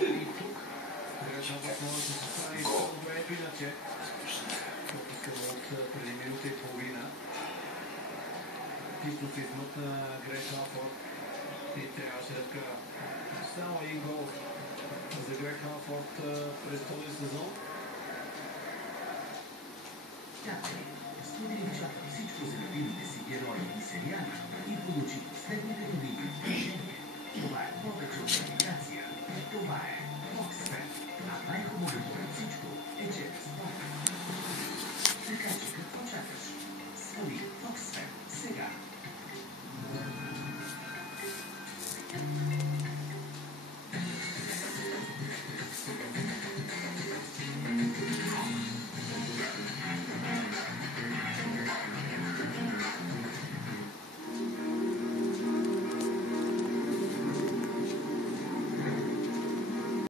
И тук Грешан в новото състояние добре, ето иначе. Пропускано от преди минута и половина. Тисно се измъкна Грег Халфорд и трябваше да вкара само един гол за Грег Халфорд през този сезон. Театъри, студии чата всичко за любимите си герои и сериали и получи последните новини. Това е повече от